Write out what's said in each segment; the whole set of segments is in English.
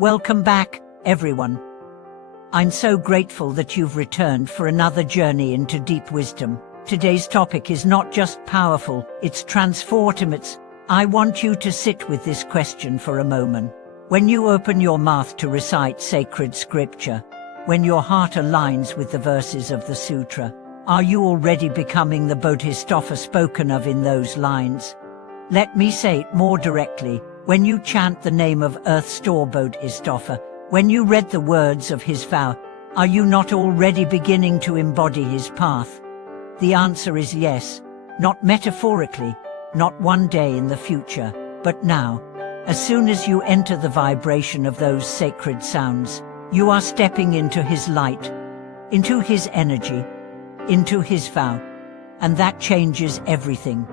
Welcome back, everyone. I'm so grateful that you've returned for another journey into deep wisdom. Today's topic is not just powerful, it's transformative. I want you to sit with this question for a moment. When you open your mouth to recite sacred scripture, when your heart aligns with the verses of the Sutra, are you already becoming the Bodhisattva spoken of in those lines? Let me say it more directly. When you chant the name of Earth Store Bodhisattva, when you read the words of his vow, are you not already beginning to embody his path? The answer is yes, not metaphorically, not one day in the future, but now. As soon as you enter the vibration of those sacred sounds, you are stepping into his light, into his energy, into his vow. And that changes everything.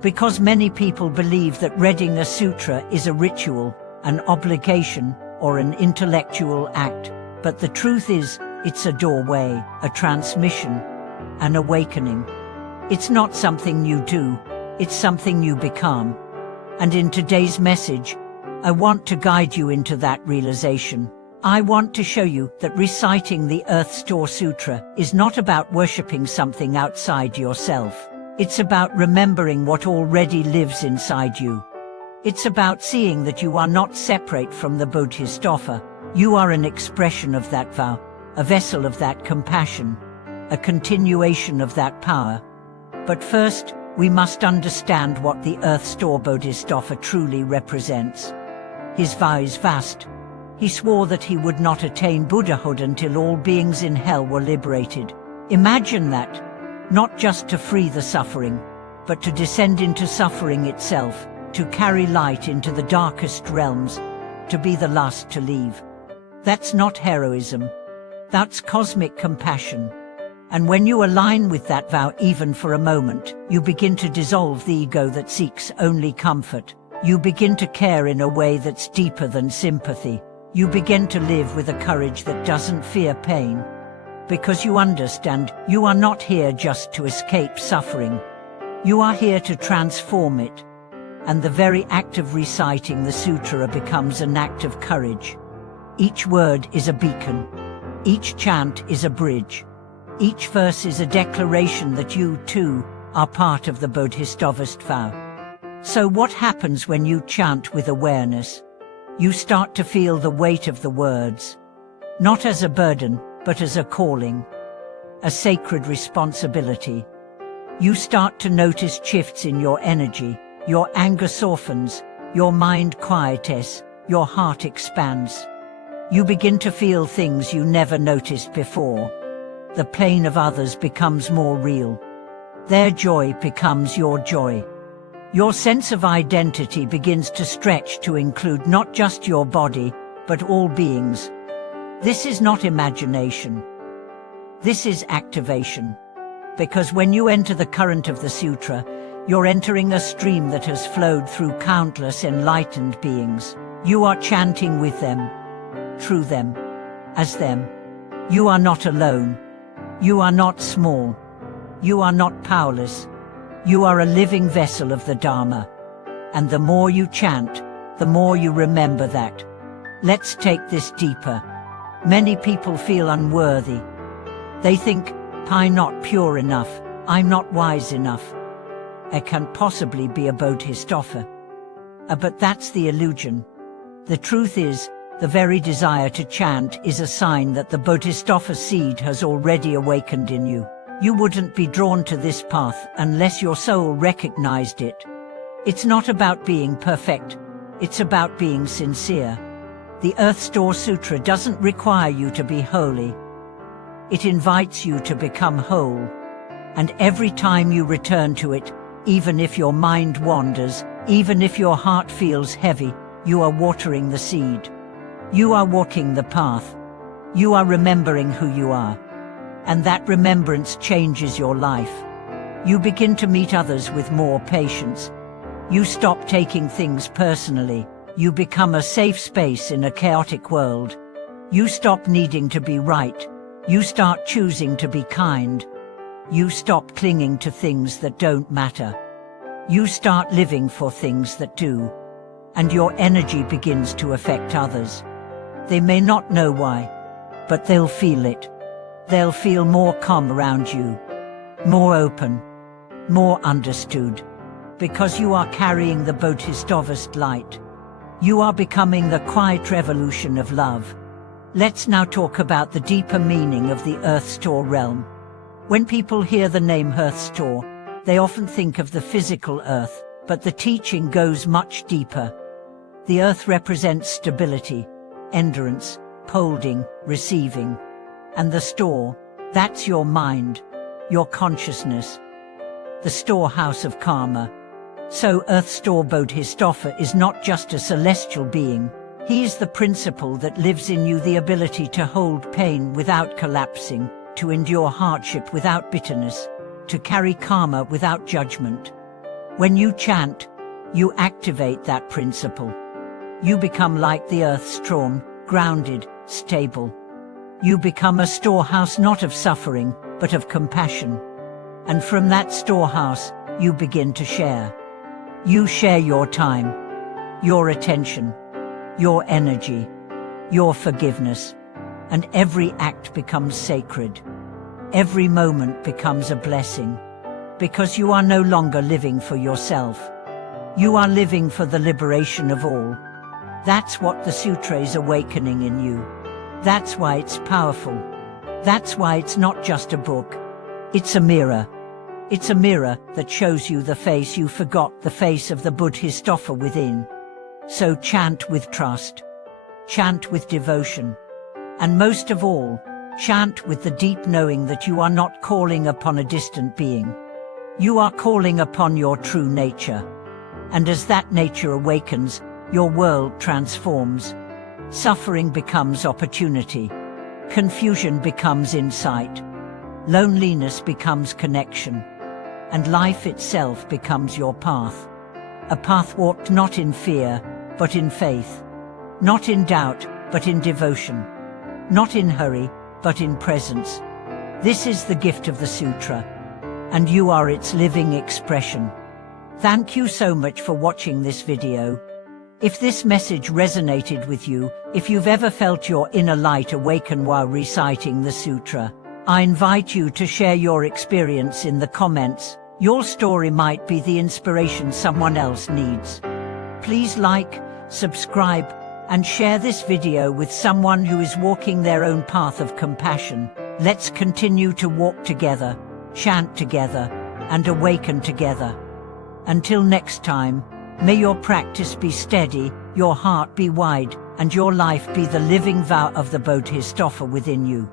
Because many people believe that reading a sutra is a ritual, an obligation, or an intellectual act. But the truth is, it's a doorway, a transmission, an awakening. It's not something you do, it's something you become. And in today's message, I want to guide you into that realization. I want to show you that reciting the Earth Store Sutra is not about worshipping something outside yourself. It's about remembering what already lives inside you. It's about seeing that you are not separate from the Bodhisattva. You are an expression of that vow, a vessel of that compassion, a continuation of that power. But first, we must understand what the Earth Store Bodhisattva truly represents. His vow is vast. He swore that he would not attain Buddhahood until all beings in hell were liberated. Imagine that. Not just to free the suffering, but to descend into suffering itself, to carry light into the darkest realms, to be the last to leave. That's not heroism. That's cosmic compassion. And when you align with that vow even for a moment, you begin to dissolve the ego that seeks only comfort. You begin to care in a way that's deeper than sympathy. You begin to live with a courage that doesn't fear pain. Because you understand, you are not here just to escape suffering. You are here to transform it. And the very act of reciting the sutra becomes an act of courage. Each word is a beacon. Each chant is a bridge. Each verse is a declaration that you, too, are part of the Bodhisattva's vow. So what happens when you chant with awareness? You start to feel the weight of the words. Not as a burden, but as a calling, a sacred responsibility. You start to notice shifts in your energy, your anger softens, your mind quiets, your heart expands. You begin to feel things you never noticed before. The pain of others becomes more real. Their joy becomes your joy. Your sense of identity begins to stretch to include not just your body, but all beings. This is not imagination. This is activation. Because when you enter the current of the sutra, you're entering a stream that has flowed through countless enlightened beings. You are chanting with them, through them, as them. You are not alone. You are not small. You are not powerless. You are a living vessel of the Dharma. And the more you chant, the more you remember that. Let's take this deeper. Many people feel unworthy. They think, I'm not pure enough, I'm not wise enough. I can't possibly be a Bodhisattva. But that's the illusion. The truth is, the very desire to chant is a sign that the Bodhisattva seed has already awakened in you. You wouldn't be drawn to this path unless your soul recognized it. It's not about being perfect, it's about being sincere. The Earth Store Sutra doesn't require you to be holy. It invites you to become whole. And every time you return to it, even if your mind wanders, even if your heart feels heavy, you are watering the seed. You are walking the path. You are remembering who you are. And that remembrance changes your life. You begin to meet others with more patience. You stop taking things personally. You become a safe space in a chaotic world. You stop needing to be right. You start choosing to be kind. You stop clinging to things that don't matter. You start living for things that do. And your energy begins to affect others. They may not know why, but they'll feel it. They'll feel more calm around you, more open, more understood, because you are carrying the Bodhisattva's light. You are becoming the quiet revolution of love. Let's now talk about the deeper meaning of the Earth Store realm. When people hear the name Earth Store, they often think of the physical earth, but the teaching goes much deeper. The earth represents stability, endurance, holding, receiving. And the store, that's your mind, your consciousness, the storehouse of karma. So Earth Store Bodhisattva is not just a celestial being. He is the principle that lives in you, the ability to hold pain without collapsing, to endure hardship without bitterness, to carry karma without judgment. When you chant, you activate that principle. You become like the earth, strong, grounded, stable. You become a storehouse not of suffering, but of compassion. And from that storehouse, you begin to share. You share your time, your attention, your energy, your forgiveness, and every act becomes sacred. Every moment becomes a blessing, because you are no longer living for yourself. You are living for the liberation of all. That's what the Sutra is awakening in you. That's why it's powerful. That's why it's not just a book. It's a mirror. It's a mirror that shows you the face you forgot, the face of the Bodhisattva within. So chant with trust. Chant with devotion. And most of all, chant with the deep knowing that you are not calling upon a distant being. You are calling upon your true nature. And as that nature awakens, your world transforms. Suffering becomes opportunity. Confusion becomes insight. Loneliness becomes connection. And life itself becomes your path. A path walked not in fear, but in faith. Not in doubt, but in devotion. Not in hurry, but in presence. This is the gift of the Sutra, and you are its living expression. Thank you so much for watching this video. If this message resonated with you, if you've ever felt your inner light awaken while reciting the Sutra, I invite you to share your experience in the comments. Your story might be the inspiration someone else needs. Please like, subscribe, and share this video with someone who is walking their own path of compassion. Let's continue to walk together, chant together, and awaken together. Until next time, may your practice be steady, your heart be wide, and your life be the living vow of the Bodhisattva within you.